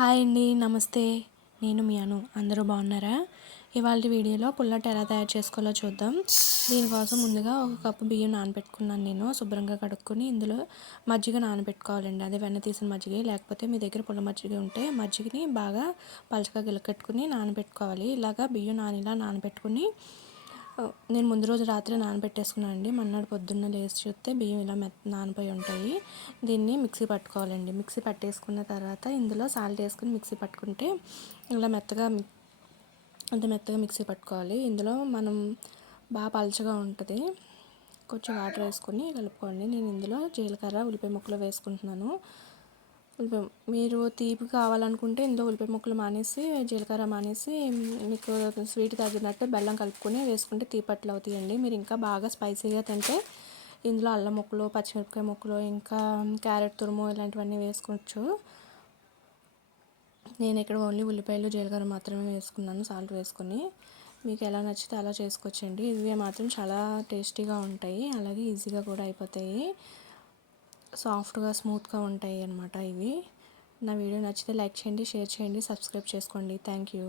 Hi అండి, నమస్తే. నేను మీ అను. అందరూ బాగున్నారా? ఇవాళ వీడియోలో పుల్లట్ ఎలా తయారు చేసుకోవాలో చూద్దాం. దీనికోసం ముందుగా ఒక కప్పు బియ్యం నానబెట్టుకున్నాను. నేను శుభ్రంగా కడుక్కొని ఇందులో మజ్జిగ నానబెట్టుకోవాలండి. అదే వెన్న తీసిన మజ్జిగ, లేకపోతే మీ దగ్గర పుల్ల మజ్జిగ ఉంటే మజ్జిగని బాగా పలచగా గిలకట్టుకుని నానబెట్టుకోవాలి. ఇలాగా బియ్యం ఇలా నానబెట్టుకుని నేను ముందు రోజు రాత్రి నానబెట్టేసుకున్నాను అండి. మర్నాడు పొద్దున్న లేచి చూస్తే బియ్యం ఇలా నానిపోయి ఉంటాయి. దీన్ని మిక్సీ పట్టుకోవాలండి. మిక్సీ పట్టేసుకున్న తర్వాత ఇందులో సాల్ట్ వేసుకుని మిక్సీ పట్టుకుంటే ఇలా మెత్తగా మిక్సీ పట్టుకోవాలి. ఇందులో మనం బాగా పలచగా ఉంటుంది. కొంచెం వాటర్ వేసుకొని కలుపుకోండి. నేను ఇందులో జీలకర్ర, ఉల్లిపాయ ముక్కలు వేసుకుంటున్నాను. మీరు తీపి కావాలనుకుంటే ఇందులో ఉల్లిపాయ ముక్కలు మానేసి, జీలకర్ర మానేసి, మీకు స్వీట్ తగినట్టు బెల్లం కలుపుకొని వేసుకుంటే తీపట్లు అవుతాయండి. మీరు ఇంకా బాగా స్పైసీగా తింటే ఇందులో అల్లం ముక్కలు, పచ్చిమిరపకాయ ముక్కలు, ఇంకా క్యారెట్ తురుము ఇలాంటివన్నీ వేసుకోవచ్చు. నేను ఇక్కడ ఓన్లీ ఉల్లిపాయలు, జీలకర్ర మాత్రమే వేసుకున్నాను సాల్ట్ వేసుకొని. మీకు ఎలా నచ్చితే అలా చేసుకోవచ్చండి. ఇవి మాత్రం చాలా టేస్టీగా ఉంటాయి, అలాగే ఈజీగా కూడా అయిపోతాయి. సాఫ్ట్గా, స్మూత్గా ఉంటాయి అన్నమాట ఇవి. నా వీడియో నచ్చితే లైక్ చేయండి, షేర్ చేయండి, సబ్స్క్రైబ్ చేసుకోండి. Thank you.